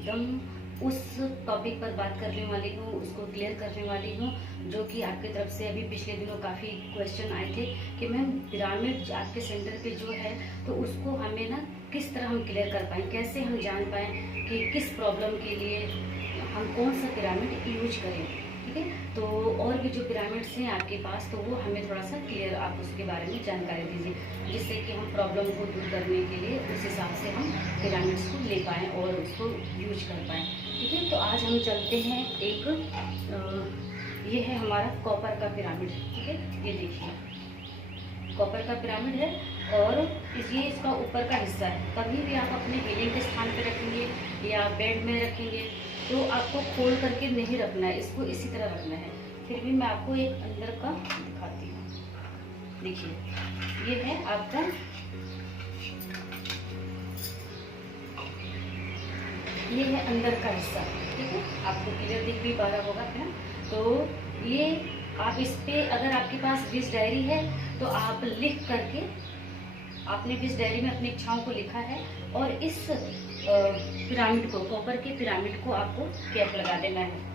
एकदम उस टॉपिक पर बात करने वाली हूँ, उसको क्लियर करने वाली हूँ, जो कि आपकी तरफ से अभी पिछले दिनों काफ़ी क्वेश्चन आए थे कि मैम पिरामिड आपके सेंटर पे जो है तो उसको हमें ना किस तरह हम क्लियर कर पाएँ, कैसे हम जान पाएँ कि किस प्रॉब्लम के लिए हम कौन सा पिरामिड यूज करें। ठीक है, तो और भी जो पिरामिड्स हैं आपके पास तो वो हमें थोड़ा सा क्लियर आप उसके बारे में जानकारी दीजिए, जिससे कि हम प्रॉब्लम को दूर करने के लिए उस हिसाब से हम पिरामिड्स को ले पाएँ और उसको यूज कर पाएँ। ठीक है, तो आज हम चलते हैं ये है हमारा कॉपर का पिरामिड। ठीक है, ये देखिए कॉपर का पिरामिड है और ये इसका ऊपर का हिस्सा है। कभी भी आप अपने हीलिंग के स्थान पे रखेंगे या बेड में रखेंगे तो आपको खोल करके नहीं रखना है, इसको इसी तरह रखना है। फिर भी मैं आपको एक अंदर का दिखाती हूँ। देखिए ये है आपका ये है अंदर का हिस्सा। ठीक है, आपको क्लियर दिख भी पा रहा होगा है ना। तो ये आप इस पे अगर आपके पास विश डायरी है तो आप लिख करके आपने विश डायरी में अपनी इच्छाओं को लिखा है और इस पिरामिड को कॉपर के पिरामिड को आपको कैप लगा देना है।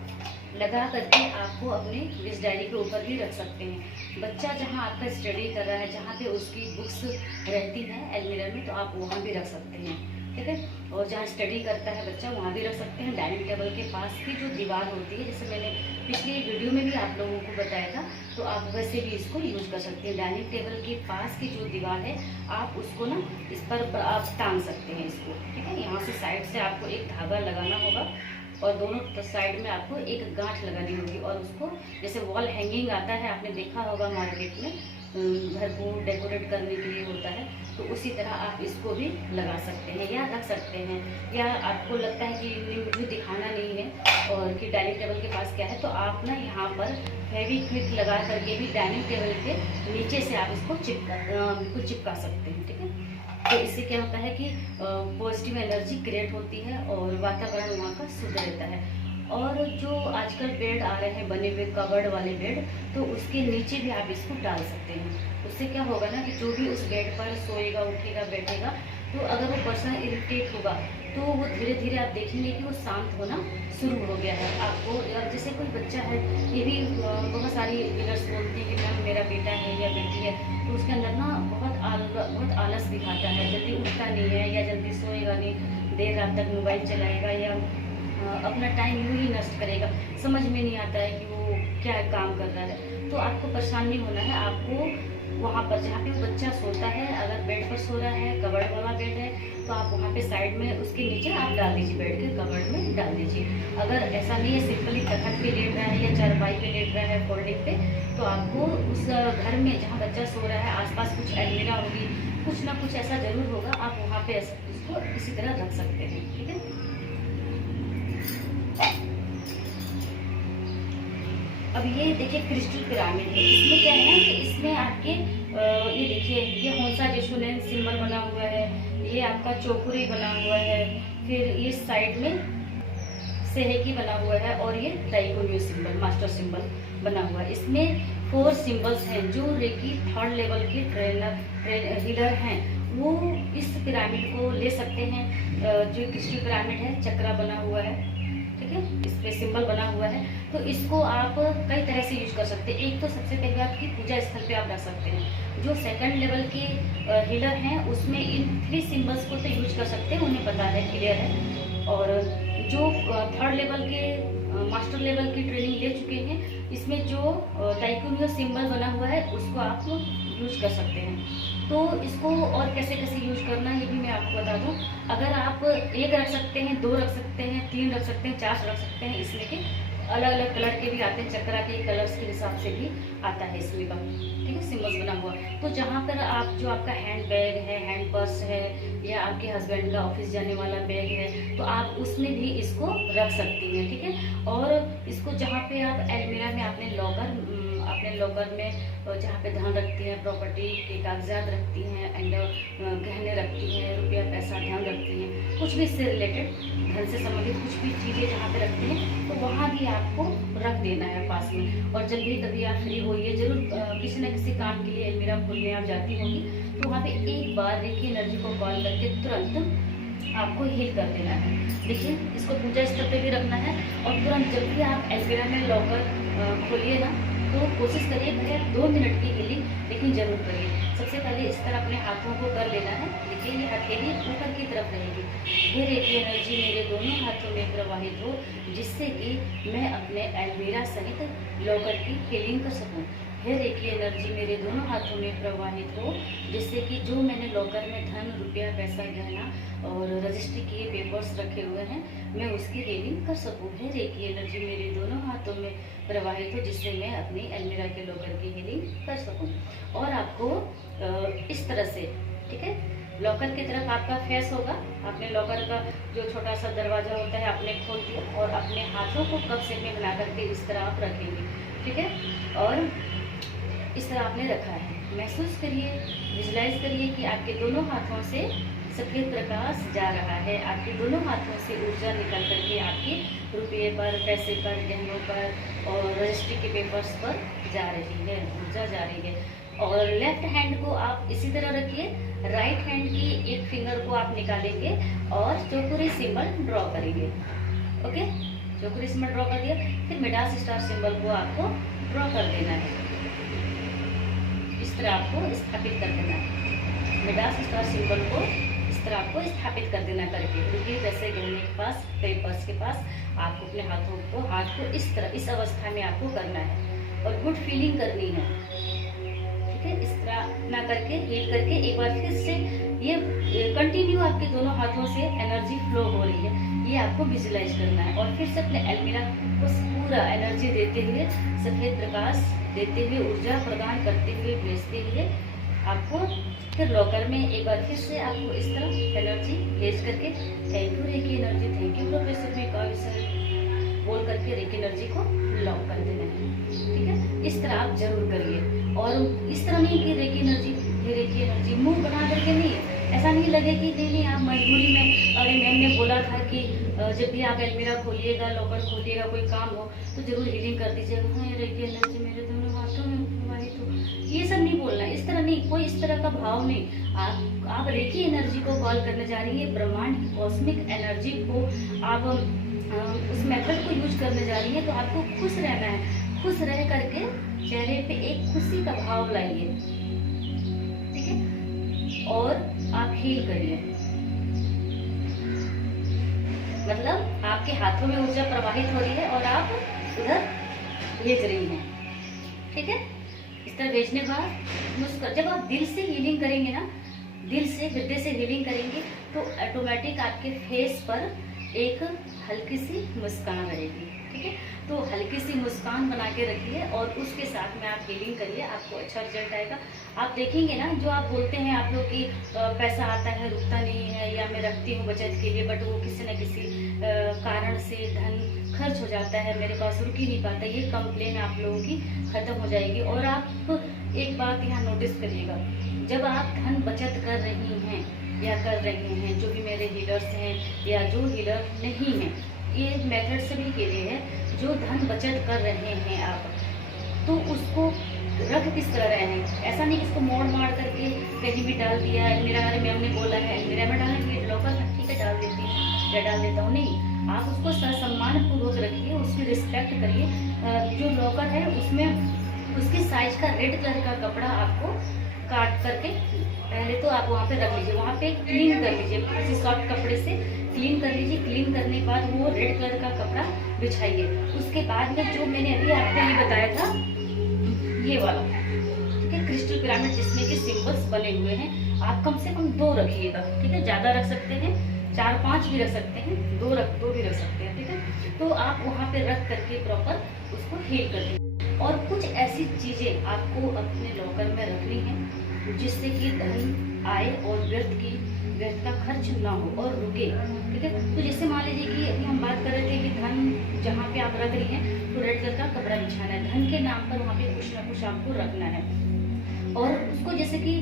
लगा करके आपको अपने विश डायरी के ऊपर भी रख सकते हैं। बच्चा जहां आपका स्टडी कर रहा है, जहां पे उसकी बुक्स रहती हैं अलमीरा में, तो आप वहां भी रख सकते हैं। ठीक है, और जहाँ स्टडी करता है बच्चा वहाँ भी रख सकते हैं। डाइनिंग टेबल के पास की जो दीवार होती है, जैसे मैंने पिछली वीडियो में भी आप लोगों को बताया था, तो आप वैसे भी इसको यूज कर सकते हैं। डाइनिंग टेबल के पास की जो दीवार है आप उसको ना इस पर आप टांग सकते हैं इसको। ठीक है, यहाँ से साइड से आपको एक धागा लगाना होगा और दोनों साइड में आपको एक गांठ लगानी होगी और उसको जैसे वॉल हैंगिंग आता है, आपने देखा होगा मार्केट में, घर को डेकोरेट करने के लिए होता है, तो उसी तरह आप इसको भी लगा सकते हैं या रख सकते हैं। या आपको लगता है कि मुझे दिखाना नहीं है और कि डाइनिंग टेबल के पास क्या है, तो आप ना यहाँ पर फेविक्विक लगा करके भी डाइनिंग टेबल के नीचे से आप इसको बिल्कुल चिपका सकते हैं। ठीक है, तो इससे क्या होता है कि पॉजिटिव एनर्जी क्रिएट होती है और वातावरण वहाँ का शुद्ध रहता है। और जो आजकल बेड आ रहे हैं बने हुए कबर्ड वाले बेड, तो उसके नीचे भी आप इसको डाल सकते हैं। उससे क्या होगा ना कि जो भी उस बेड पर सोएगा, उठेगा, बैठेगा, तो अगर वो पर्सन इरिटेट होगा तो वो धीरे धीरे आप देखेंगे कि वो शांत होना शुरू हो गया है। आपको जैसे कोई बच्चा है, ये भी बहुत सारी वीलर्स बोलती हैं कि मैम मेरा बेटा है या बेटी है, तो उसके अंदर ना बहुत आलस दिखाता है, जल्दी उठता नहीं है या जल्दी सोएगा नहीं, देर रात तक मोबाइल चलाएगा या अपना टाइम यूँ ही नष्ट करेगा, समझ में नहीं आता है कि वो क्या काम कर रहा है। तो आपको परेशान नहीं होना है। आपको वहाँ पर जहाँ पे वो बच्चा सोता है, अगर बेड पर सो रहा है, कबर्ड वाला बेड है, तो आप वहाँ पे साइड में उसके नीचे आप डाल दीजिए, बेड के कबर्ड में डाल दीजिए। अगर ऐसा नहीं है, सिंपली तखत पे लेट रहा है या चारपाई पे लेट रहा है फोल्डिंग पे, तो आपको उस घर में जहाँ बच्चा सो रहा है आसपास कुछ अलमीरा होगी, कुछ ना कुछ ऐसा जरूर होगा, आप वहाँ पे इसको इसी तरह रख सकते हैं। ठीक है, अब ये देखिए क्रिस्टल पिरामिड है। इसमें क्या है ना कि इसमें आपके ये देखिए ये होंसा जेसुनेन सिंबल बना हुआ है, ये आपका चौकुरी बना हुआ है, फिर ये साइड में सेहेकी बना हुआ है और ये डाइकोनियो सिंबल, मास्टर सिंबल बना हुआ है। इसमें 4 सिंबल्स हैं। जो रेकी 3rd लेवल के हीलर हैं वो इस पिरामिड को ले सकते हैं। जो क्रिस्टल पिरामिड है, चक्रा बना हुआ है, ठीक है, इस पे सिंबल बना हुआ है, तो इसको आप कई तरह से यूज कर सकते हैं। एक तो सबसे पहले आपकी पूजा स्थल पे आप रख सकते हैं। जो 2nd लेवल के हीलर हैं उसमें इन 3 सिंबल्स को तो यूज कर सकते हैं, उन्हें पता है, क्लियर है। और जो 3rd लेवल के मास्टर लेवल की ट्रेनिंग ले चुके हैं, इसमें जो डाइकोनियो सिंबल बना हुआ है उसको आप यूज कर सकते हैं। तो इसको और कैसे कैसे यूज करना है ये भी मैं आपको बता दूं। अगर आप 1 रख सकते हैं, 2 रख सकते हैं, 3 रख सकते हैं, 4 रख सकते हैं। इसमें के अलग अलग कलर के भी आते हैं, चक्रा के कलर्स के हिसाब से भी आता है इसमें का, ठीक है, सिंबल्स बना हुआ। तो जहाँ पर आप जो आपका हैंड बैग है, हैंड पर्स है या आपके हस्बैंड का ऑफिस जाने वाला बैग है, तो आप उसमें भी इसको रख सकती हैं। ठीक है, और इसको जहाँ पे आप अलमीरा में अपने लॉकर में जहाँ पे धन रखती हैं, प्रॉपर्टी के कागजात रखती हैं एंड गहने रखती हैं, रुपया पैसा ध्यान रखती हैं, कुछ भी इससे रिलेटेड धन से संबंधित कुछ भी चीज़ें जहाँ पे रखती हैं, तो वहाँ भी आपको रख देना है पास में। और जब भी कभी आप फ्री होइए, जरूर किसी न किसी काम के लिए अलमीरा खोलने आप जाती होंगी, तो वहाँ पे एक बार रेकी एनर्जी को कॉल करके तुरंत आपको हील कर देना है। देखिए, इसको पूजा स्तर पे भी रखना है और तुरंत जब भी आप एलोवेरा में लॉकर खोलिए ना, तो कोशिश करिए भैया 2 मिनट की हीलिंग लेकिन जरूर करिए। सबसे पहले इस तरह अपने हाथों को कर लेना है। देखिए, ये हथेली ऊपर की तरफ रहेगी। ये रेकी एनर्जी मेरे दोनों हाथों में प्रवाहित हो, जिससे कि मैं अपने एलोवेरा सहित लॉकर की हीलिंग कर सकूं। हे रेकी एनर्जी मेरे दोनों हाथों में प्रवाहित हो, जिससे कि जो मैंने लॉकर में धन, रुपया, पैसा, गहना और रजिस्ट्री किए पेपर्स रखे हुए हैं, मैं उसकी हीलिंग कर सकूं। हे रेकी एनर्जी मेरे दोनों हाथों में प्रवाहित हो, जिससे मैं अपनी एलोवेरा के लॉकर की हीलिंग कर सकूं। और आपको इस तरह से, ठीक है, लॉकर की तरफ आपका फेस होगा। आपने लॉकर का जो छोटा सा दरवाजा होता है आपने खोल दिया और अपने हाथों को कप शेप में बना करके इस तरह आप रखेंगे, ठीक है। और इस तरह आपने रखा है। महसूस करिए, विजुलाइज करिए कि आपके दोनों हाथों से सफेद प्रकाश जा रहा है। आपके दोनों हाथों से ऊर्जा निकल करके आपके रुपये पर, पैसे पर, गहनों पर और रजिस्ट्री के पेपर्स पर जा रही है, ऊर्जा जा रही है। और लेफ्ट हैंड को आप इसी तरह रखिए, राइट हैंड की एक फिंगर को आप निकालेंगे और चौकुरी सिंबल ड्रॉ करेंगे। ओके, चौकुरी सिंबल ड्रॉ कर दिया, फिर मिडास स्टार सिंबल को आपको ड्रॉ कर देना है। इस तरह आपको स्थापित कर देना है। मिडास स्टार सिंबल को इस तरह आपको स्थापित कर देना करके। रुपये, पैसे, गहने के पास, पेपर्स के पास आपको अपने हाथ को इस तरह, इस अवस्था में आपको करना है और गुड फीलिंग करनी है, ठीक है। इस तरह ना करके, हील करके एक बार फिर से ये कंटिन्यू आपके दोनों हाथों से एनर्जी फ्लो हो रही है, ये आपको विजुलाइज करना है। और फिर से अपने एलोवेरा को पूरा एनर्जी देते हुए, सफेद प्रकाश देते हुए, ऊर्जा प्रदान करते हुए, भेजते हुए आपको फिर लॉकर में एक बार फिर से आपको इस तरह एनर्जी भेज करके thank you reiki energy, thank you professor में का विषय बोल करके रेकी एनर्जी को लॉक कर देना है, ठीक है। इस तरह आप जरूर करिए। और इस तरह नहीं कि रेकी एनर्जी मुंह बना करके नहीं, ऐसा नहीं लगे कि नहीं आप मजबूरी में, अरे मैम ने बोला था कि जब भी आप एलोवेरा खोलिएगा, लॉकर खोलिएगा, कोई काम हो तो जरूर हीलिंग कर दीजिएगा। हाँ, ये रेकी एनर्जी मेरे दोनों हाथों में प्रवाहित हो, ये सब नहीं बोलना, इस तरह नहीं, कोई इस तरह का भाव नहीं। आप रेकी एनर्जी को कॉल करने जा रही है, ब्रह्मांड की कॉस्मिक एनर्जी को आप उस मेथड को यूज करने जा रही है। तो आपको खुश रहना है, खुश रह करके चेहरे पे एक खुशी का भाव लाइए, ठीक है। और आप हील करिए, मतलब आपके हाथों में ऊर्जा प्रवाहित हो रही है और आप उधर भेज रही हैं, ठीक है। इस तरह भेजने के बाद मुस्कुरा, जब आप दिल से हीलिंग करेंगे ना, दिल से, हृदय से हीलिंग करेंगे, तो ऑटोमेटिक आपके फेस पर एक हल्की सी मुस्कान रहेगी, ठीक है। तो हल्की सी मुस्कान बना के रखिए और उसके साथ में आप हीलिंग करिए, आपको अच्छा रिजल्ट आएगा। आप देखेंगे ना, जो आप बोलते हैं आप लोग की पैसा आता है रुकता नहीं है, या मैं रखती हूँ बचत के लिए, बट वो किसी न किसी कारण से धन खर्च हो जाता है, मेरे पास रुक ही नहीं पाता, ये कंप्लेन आप लोगों की खत्म हो जाएगी। और आप एक बात यहाँ नोटिस करिएगा, जब आप धन बचत कर रही हैं या कर रहे हैं, जो भी मेरे हीलर्स हैं या जो हीलर नहीं हैं, ये मेथड से भी के लिए है, जो धन बचत कर रहे हैं आप, तो उसको रख किस तरह रहे हैं। ऐसा नहीं कि इसको मोड़ मार करके कहीं भी डाल दिया, मेरा अरे मैम ने बोला है मेरा में डालेंगे लॉकर, ठीक है डाल देती हूँ या डाल देता हूँ, नहीं, आप उसको सम्मान पूर्वक रखिए, उसकी रिस्पेक्ट करिए। जो लॉकर है उसमें उसकी साइज का रेड कलर का कपड़ा आपको काट करके पहले तो आप वहाँ पे रख लीजिए, वहाँ पे क्लीन कर लीजिए, किसी सॉफ्ट कपड़े से क्लीन कर लीजिए। क्लीन करने के बाद वो रेड कलर का कपड़ा बिछाइए। उसके बाद में जो मैंने अभी आपको ये बताया था, ये वाला, ठीक है, क्रिस्टल पिरामिड जिसमें कि सिंबल्स बने हुए हैं, आप कम से कम 2 रखिएगा, ठीक है। ज़्यादा रख सकते हैं, 4-5 भी रख सकते हैं, 2 भी रख सकते हैं, ठीक है। तो आप वहाँ पे रख करके प्रॉपर उसको हील कर दीजिए। और कुछ ऐसी चीज़ें आपको अपने लॉकर में रखनी है जिससे कि धन आए और व्यर्थ का खर्च ना हो और रुके, ठीक है। तो जैसे मान लीजिए कि अभी हम बात कर रहे थे कि धन जहाँ पे आप रख रही हैं तो रेड कलर का कपड़ा बिछाना है, धन के नाम पर वहाँ पे कुछ ना कुछ आपको रखना है। और उसको जैसे कि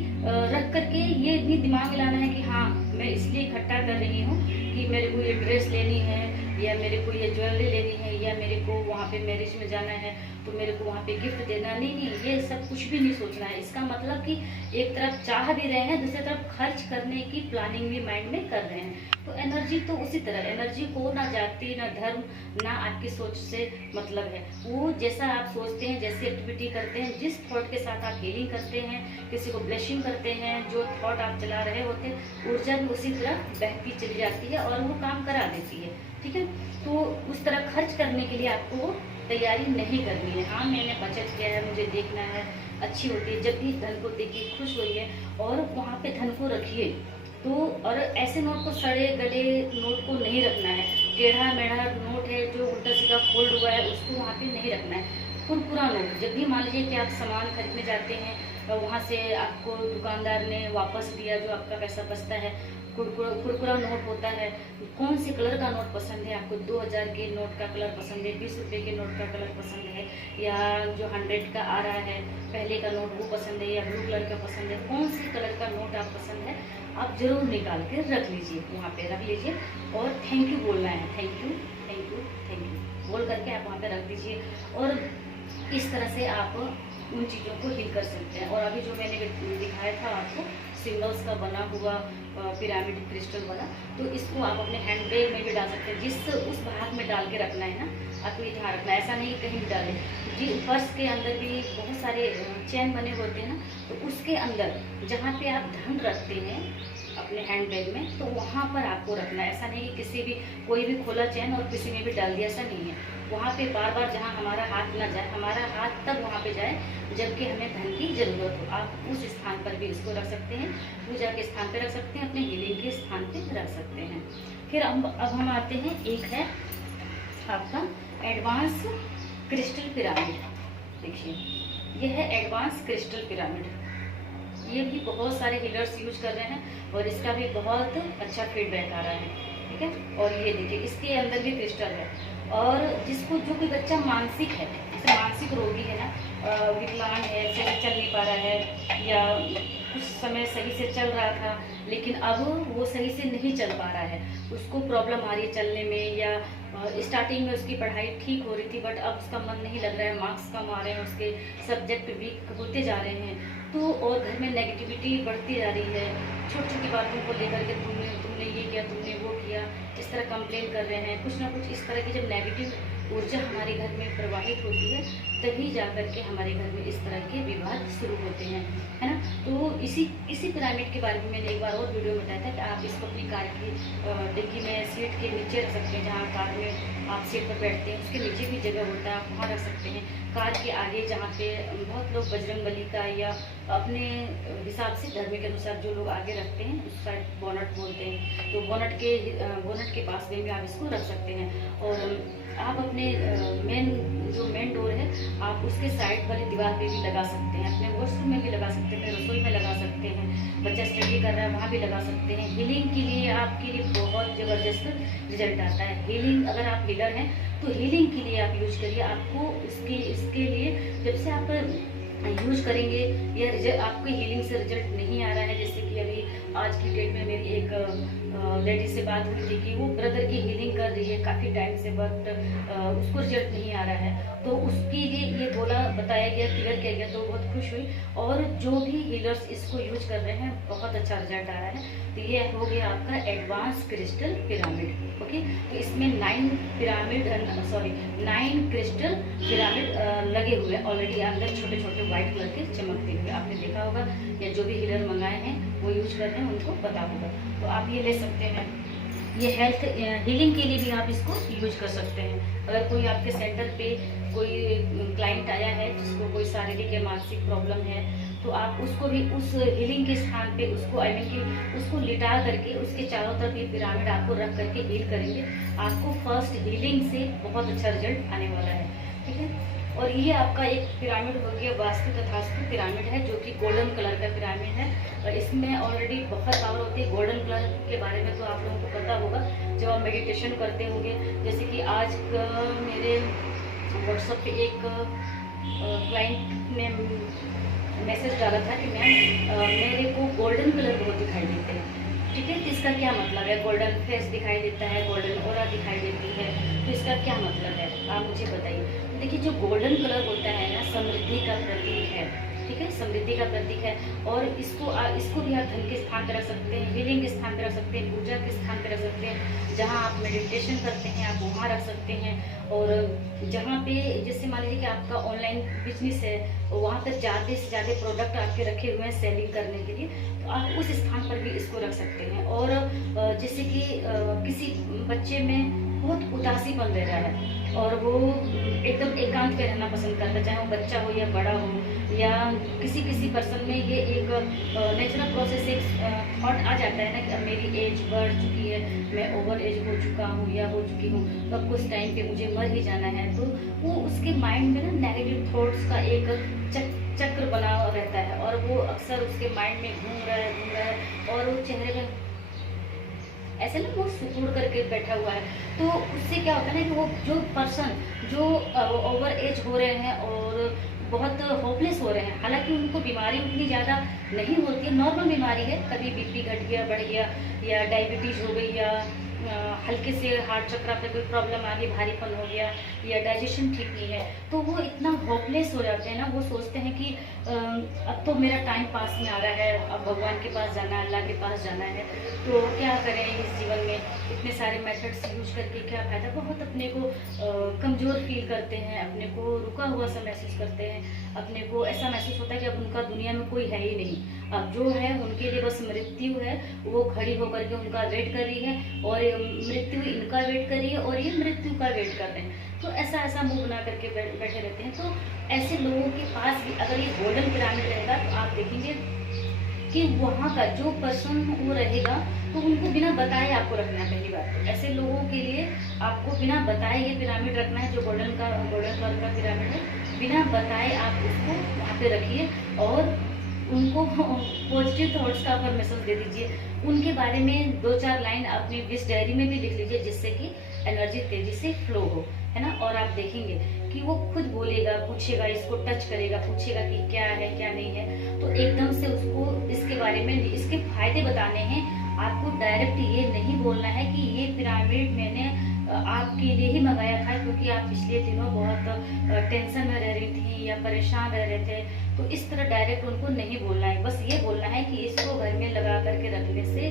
रख करके ये इतनी दिमाग में लाना है कि हाँ मैं इसलिए इकट्ठा कर रही हूँ कि मेरे को ये ड्रेस लेनी है, या मेरे को ये ज्वेलरी लेनी है, या मेरे को वहाँ पे मैरिज में जाना है तो मेरे को वहाँ पे गिफ्ट देना, नहीं, ये सब कुछ भी नहीं सोचना है। इसका मतलब कि एक तरफ चाह भी रहे हैं, दूसरी तरफ खर्च करने की प्लानिंग भी माइंड में कर रहे हैं। तो एनर्जी तो उसी तरह, एनर्जी को ना जाति ना धर्म ना आपकी सोच से मतलब है। वो जैसा आप सोचते हैं, जैसी एक्टिविटी करते हैं, जिस थॉट के साथ आप हीलिंग करते हैं, किसी को ब्लेसिंग करते हैं, जो थॉट आप चला रहे होते हैं, ऊर्जा भी उसी तरह बहती चली जाती है और वो काम करा देती है। ठीक है, तो उस तरह खर्च करने के लिए आपको तैयारी नहीं करनी है। हाँ, मैंने बचत किया है, मुझे देखना है, अच्छी होती है। जब भी धन को देखिए, खुश होइए और वहाँ पे धन को रखिए। तो और ऐसे नोट को, सड़े गले नोट को नहीं रखना है। टेढ़ा मेढ़ा नोट है जो उल्टा सीधा फोल्ड हुआ है, उसको वहाँ पे नहीं रखना है। कुरकुरा नोट, जब भी मान लीजिए कि आप सामान खरीदने जाते हैं, वहाँ से आपको दुकानदार ने वापस दिया जो आपका पैसा बचता है, कुरकुरा नोट होता है। कौन से कलर का नोट पसंद है आपको? 2000 के नोट का कलर पसंद है, 20 रुपये के नोट का कलर पसंद है, या जो 100 का आ रहा है पहले का नोट वो पसंद है, या ब्लू कलर का पसंद है? कौन सी कलर का नोट आप पसंद है, आप जरूर निकाल के रख लीजिए, वहाँ पे रख लीजिए। और थैंक यू बोलना है, thank you thank you thank you बोल करके आप वहाँ पे रख दीजिए। और इस तरह से आप उन चीज़ों को हील कर सकते हैं। और अभी जो मैंने दिखाया था आपको सिंबल्स का बना हुआ पिरामिड क्रिस्टल वाला, तो इसको आप अपने हैंड बैग में भी डाल सकते हैं। जिस उस भाग में डाल के रखना है ना, आपको ये ध्यान रखना है, ऐसा नहीं कहीं भी डालें। जी, पर्स के अंदर भी बहुत सारे चैन बने होते हैं ना, तो उसके अंदर जहाँ पे आप धन रखते हैं अपने हैंड बैग में, तो वहाँ पर आपको रखना है। ऐसा नहीं कि किसी भी कोई भी खोला चैन और किसी में भी डाल दिया, ऐसा नहीं है। वहाँ पे बार बार जहाँ हमारा हाथ ना जाए, हमारा हाथ तब वहाँ पे जाए जबकि हमें धन की जरूरत हो। आप उस स्थान पर भी इसको रख सकते हैं, पूजा के स्थान पर रख सकते हैं, अपने हीलिंग के स्थान पर रख सकते हैं। फिर अब हम आते हैं, एक है आपका एडवांस क्रिस्टल पिरामिड। देखिए, यह है एडवांस क्रिस्टल पिरामिड। ये भी बहुत सारे हीलर्स यूज कर रहे हैं और इसका भी बहुत अच्छा फीडबैक आ रहा है। ठीक है, और ये देखिए इसके अंदर भी क्रिस्टल है। और जिसको, जो कोई बच्चा मानसिक है, जैसे मानसिक रोगी है ना, विकलांग है, सही चल नहीं पा रहा है, या कुछ समय सही से चल रहा था लेकिन अब वो सही से नहीं चल पा रहा है, उसको प्रॉब्लम आ रही है चलने में, या स्टार्टिंग में उसकी पढ़ाई ठीक हो रही थी बट अब उसका मन नहीं लग रहा है, मार्क्स कम आ रहे हैं, उसके सब्जेक्ट वीक होते जा रहे हैं, तो और घर में नेगेटिविटी बढ़ती जा रही है, छोटी छोटी बातों को लेकर के तुमने ये किया, तुमने वो किया, इस तरह कंप्लेन कर रहे हैं, कुछ ना कुछ इस तरह की जब नेगेटिव ऊर्जा हमारे घर में प्रवाहित होती है तभी जाकर के हमारे घर में इस तरह के विवाद शुरू होते हैं, है ना। तो इसी पिरामिड के बारे में मैंने एक बार और वीडियो में बताया था कि आप इसको अपनी कार की डिग्गी में सीट के नीचे रख सकते हैं। जहाँ कार में आप सीट पर बैठते हैं उसके नीचे भी जगह होता है, आप वहाँ रख सकते हैं। कार के आगे जहाँ पे बहुत लोग बजरंगबली का या अपने हिसाब से धर्म के अनुसार जो लोग आगे रखते हैं उस साइड बोनट बोलते हैं, तो बोनट के पास में भी आप इसको रख सकते हैं। और आप अपने मेन डोर है आप उसके साइड वाली दीवार पे भी लगा सकते हैं, अपने वॉशरूम में भी लगा सकते हैं, रसोई में लगा सकते हैं, बच्चा स्टडी कर रहा है वहाँ भी लगा सकते हैं। हीलिंग के लिए आपके लिए बहुत ज़बरदस्त रिजल्ट आता है। हीलिंग, अगर आप हीलर हैं तो हीलिंग के लिए आप यूज करिए। आपको इसके लिए जब से आप यूज करेंगे या आपको हीलिंग से रिजल्ट नहीं आ रहा है, जैसे कि अभी आज की डेट में मेरी एक लेडी से बात हुई थी कि वो ब्रदर की हीलिंग कर रही है काफ़ी टाइम से बट उसको रिजल्ट नहीं आ रहा है, तो उसके लिए ये बताया गया, क्लियर किया गया, तो बहुत खुश हुई। और जो भी हीलर्स इसको यूज कर रहे हैं बहुत अच्छा रिजल्ट आ रहा है। तो ये हो गया आपका एडवांस क्रिस्टल पिरामिड। ओके, तो इसमें 9 क्रिस्टल पिरामिड लगे हुए ऑलरेडी अंदर, छोटे छोटे व्हाइट कलर के चमकते हुए। आपने देखा होगा या जो भी हीलर मंगाए हैं वो यूज कर रहे हैं उनको पता होगा, तो आप ये ले सकते हैं। ये हेल्थ हीलिंग के लिए भी आप इसको यूज कर सकते हैं। अगर कोई आपके सेंटर पे कोई क्लाइंट आया है जिसको कोई शारीरिक या मानसिक प्रॉब्लम है, तो आप उसको भी उस हीलिंग के स्थान पे उसको उसको लिटा करके उसके चारों तरफ ये पिरामिड आपको रख करके हील करेंगे। आपको फर्स्ट हीलिंग से बहुत अच्छा रिजल्ट आने वाला है। ठीक है, और ये आपका एक पिरामिड हो गया वास्तु तथास्तु पिरामिड है, जो कि गोल्डन कलर का पिरामिड है। और इसमें ऑलरेडी बहुत पावर होती है। गोल्डन कलर के बारे में तो आप लोगों को पता होगा जब आप मेडिटेशन करते होंगे। जैसे कि आज मेरे व्हाट्सएप पे एक क्लाइंट ने मैसेज डाला था कि मैम मेरे को गोल्डन कलर बहुत दिखाई देते हैं, ठीक है। तो इसका क्या मतलब है? गोल्डन फेस दिखाई देता है, गोल्डन ऑरा दिखाई देती है, तो इसका क्या मतलब है आप मुझे बताइए। तो देखिए, जो गोल्डन कलर होता है ना, समृद्धि का प्रतीक है, ठीक है, समृद्धि का प्रतीक है। और इसको भी आप धन के स्थान पर रख सकते हैं, हीलिंग के स्थान पर रख सकते हैं, पूजा के स्थान पर रख सकते हैं, जहाँ आप मेडिटेशन करते हैं आप वहाँ रख सकते हैं। और जहाँ पे जैसे मान लीजिए कि आपका ऑनलाइन बिजनेस है, वहाँ पर ज़्यादा से ज़्यादा प्रोडक्ट आपके रखे हुए हैं सेलिंग करने के लिए, तो आप उस स्थान पर भी इसको रख सकते हैं। और जैसे कि किसी बच्चे में बहुत उदासीपन रह रहा है और वो एकदम एकांत में रहना पसंद करता है, चाहे वो बच्चा हो या बड़ा हो, या किसी पर्सन में ये एक नेचुरल प्रोसेस, एक थॉट आ जाता है ना कि अब मेरी एज बढ़ चुकी है, मैं ओवर एज हो चुका हूँ या हो चुकी हूँ, तो अब कुछ टाइम पे मुझे मर ही जाना है। तो वो उसके माइंड में ना नेगेटिव थॉट्स का एक चक्र बना रहता है और वो अक्सर उसके माइंड में घूम रहा है और वो चेहरे पे ऐसे ना वो सुकूड़ करके बैठा हुआ है। तो उससे क्या होता है ना कि वो जो पर्सन जो ओवर एज हो रहे हैं और बहुत होपलेस हो रहे हैं, हालांकि उनको बीमारी उतनी ज़्यादा नहीं होती है, नॉर्मल बीमारी है, कभी बीपी घट गया, बढ़ गया, या डायबिटीज़ हो गई, या हल्के से हार्ट चक्र पे कोई प्रॉब्लम आ गई, भारीपन हो गया, या डाइजेशन ठीक नहीं है, तो वो इतना होपलेस हो जाते हैं ना, वो सोचते हैं कि अब तो मेरा टाइम पास में आ रहा है, अब भगवान के पास जाना है, अल्लाह के पास जाना है, तो क्या करें इस जीवन में, इतने सारे मेथड्स यूज करके क्या फ़ायदा। बहुत अपने को कमज़ोर फील करते हैं, अपने को रुका हुआ सा महसूस करते हैं, अपने को ऐसा महसूस होता है कि अब उनका दुनिया में कोई है ही नहीं, अब जो है उनके लिए बस मृत्यु है, वो खड़ी होकर के उनका वेट कर रही है और मृत्यु इनका वेट कर रही है और ये मृत्यु का वेट कर रहे हैं। तो ऐसा मुंह बना करके बैठे रहते हैं। तो ऐसे लोगों के पास भी अगर ये गोल्डन पिरामिड रहेगा तो आप देखेंगे कि वहाँ का जो पर्सन वो रहेगा तो उनको बिना बताए आपको रखना है। पहली बात तो ऐसे लोगों के लिए आपको बिना बताए ये पिरामिड रखना है, जो गोल्डन कलर का पिरामिड है, बिना बताए आप उसको वहाँ पे रखिए और उनको पॉजिटिव थॉट्स का मैसेज दे दीजिए। उनके बारे में 2-4 लाइन अपनी विश डायरी में भी लिख लीजिए, जिससे कि एनर्जी तेजी से फ्लो हो, है ना। और आप देखेंगे कि वो खुद बोलेगा, पूछेगा, इसको टच करेगा, पूछेगा कि क्या है क्या नहीं है, तो एकदम से उसको इसके बारे में इसके फायदे बताने हैं। आपको डायरेक्ट ये नहीं बोलना है कि ये पिरामिड मैंने आपके लिए ही मंगाया था, क्योंकि आप पिछले दिनों बहुत टेंशन में रह रही थी या परेशान रह रहे थे, तो इस तरह डायरेक्ट उनको नहीं बोलना है। बस ये बोलना है कि इसको घर में लगा करके रखने से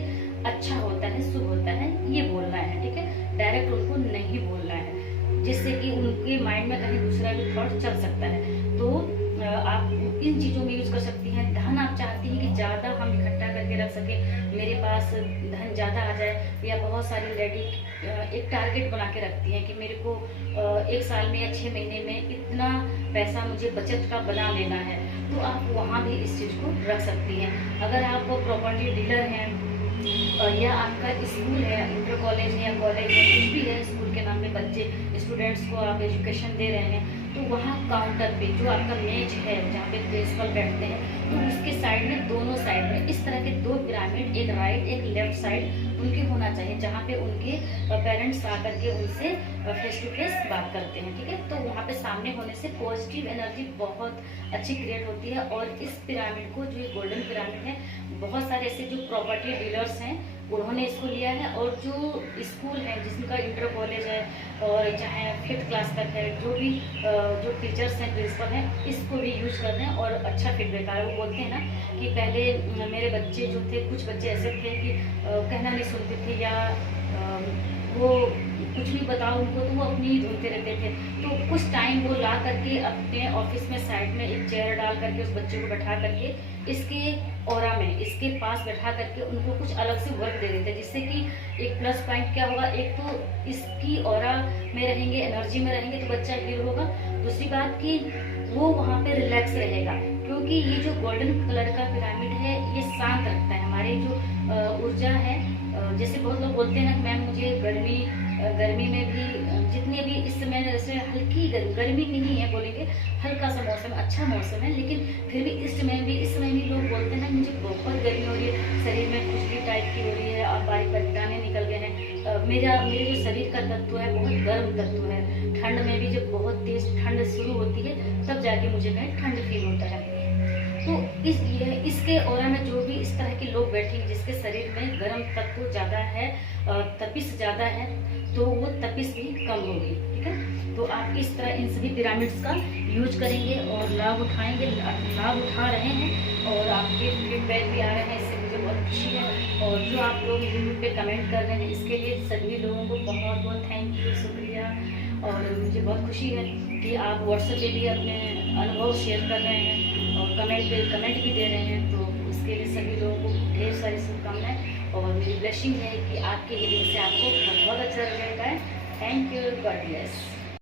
अच्छा होता है, शुभ होता है, ये बोलना है, ठीक है। डायरेक्ट उनको नहीं बोलना है, जिससे कि उनके माइंड में कहीं दूसरा भी थॉट चल सकता है। तो आप इन चीज़ों में यूज कर सकती हैं। धन आप चाहती हैं कि ज़्यादा हम इकट्ठा करके रख सकें, मेरे पास धन ज़्यादा आ जाए, या बहुत सारी लेडी एक टारगेट बना के रखती हैं कि मेरे को 1 साल में या 6 महीने में इतना पैसा मुझे बचत का बना लेना है, तो आप वहाँ भी इस चीज़ को रख सकती हैं। अगर आप प्रॉपर्टी डीलर हैं या आपका स्कूल है, इंटर कॉलेज है या कॉलेज है, कुछ भी है, स्कूल के नाम पे बच्चे स्टूडेंट्स को आप एजुकेशन दे रहे हैं, तो वहाँ काउंटर पे जो आपका मेज है जहाँ पे प्रिंसिपल बैठते हैं, तो उसके साइड में, दोनों साइड में इस तरह के 2 पिरामिड, एक राइट एक लेफ्ट साइड उनके होना चाहिए, जहाँ पे उनके पेरेंट्स आकर के उनसे फेस टू फेस बात करते हैं, ठीक है। तो वहाँ पे सामने होने से पॉजिटिव एनर्जी बहुत अच्छी क्रिएट होती है। और इस पिरामिड को, जो ये गोल्डन पिरामिड है, बहुत सारे ऐसे जो प्रॉपर्टी डीलर्स हैं उन्होंने इसको लिया है, और जो स्कूल है जिसका इंटर कॉलेज है और चाहे 5th क्लास तक है, जो भी जो टीचर्स हैं, प्रिंसिपल हैं, इसको भी यूज कर रहे हैं और अच्छा फीडबैक आ रहा है। वो बोलते हैं ना कि पहले मेरे बच्चे जो थे, कुछ बच्चे ऐसे थे कि कहना नहीं सुनते थे, या वो कुछ भी बताओ उनको तो वो अपनी ही ढूंढते रहते थे। तो कुछ टाइम वो ला करके अपने ऑफिस में साइड में एक चेयर डाल करके उस बच्चे को बैठा करके इसके ऑरा में, इसके पास बैठा करके उनको कुछ अलग से वर्क दे देते हैं, जिससे कि एक प्लस पॉइंट क्या होगा, एक तो इसकी ऑरा में रहेंगे, एनर्जी में रहेंगे तो बच्चा हील होगा। दूसरी बात कि वो वहाँ पे रिलैक्स रहेगा, क्योंकि ये जो गोल्डन कलर का पिरामिड है ये शांत रखता है हमारे जो ऊर्जा है। जैसे बहुत लोग बोलते हैं ना मैम मुझे गर्मी में भी, जितने भी इस समय जैसे हल्की गर्मी नहीं है, बोलेंगे हल्का सा मौसम, अच्छा मौसम है, लेकिन फिर भी इस समय भी लोग बोलते हैं मुझे बहुत गर्मी हो रही है, शरीर में खुजली टाइप की हो रही है और बारीक बारीक दाने निकल गए हैं, मेरे जो शरीर का तत्व है बहुत गर्म तत्व है। ठंड में भी जब बहुत तेज ठंड शुरू होती है तब जाके मुझे कहीं ठंड फील होता है। तो इसके ऑरा में जो भी इस तरह के लोग बैठेंगे जिसके शरीर में गर्म तत्व ज़्यादा है, तपिश ज़्यादा है, तो वो तपिश भी कम होगी। ठीक है, तो आप इस तरह इन सभी पिरामिड्स का यूज करेंगे और लाभ उठाएंगे, लाभ उठा रहे हैं और आपके फीडबैक भी आ रहे हैं, इससे मुझे बहुत खुशी है। और जो आप लोग यूट्यूब पे कमेंट कर रहे हैं इसके लिए सभी लोगों को बहुत बहुत थैंक यू, शुक्रिया। और मुझे बहुत खुशी है कि आप व्हाट्सएप पे भी अपने अनुभव शेयर कर रहे हैं और कमेंट भी दे रहे हैं, तो उसके लिए सभी लोगों को ढेर सारी शुभकामनाएं और मेरी ब्लेसिंग है कि आपके रीडिंग से आपको बहुत अच्छा रिजल्ट आए। Thank you, God bless.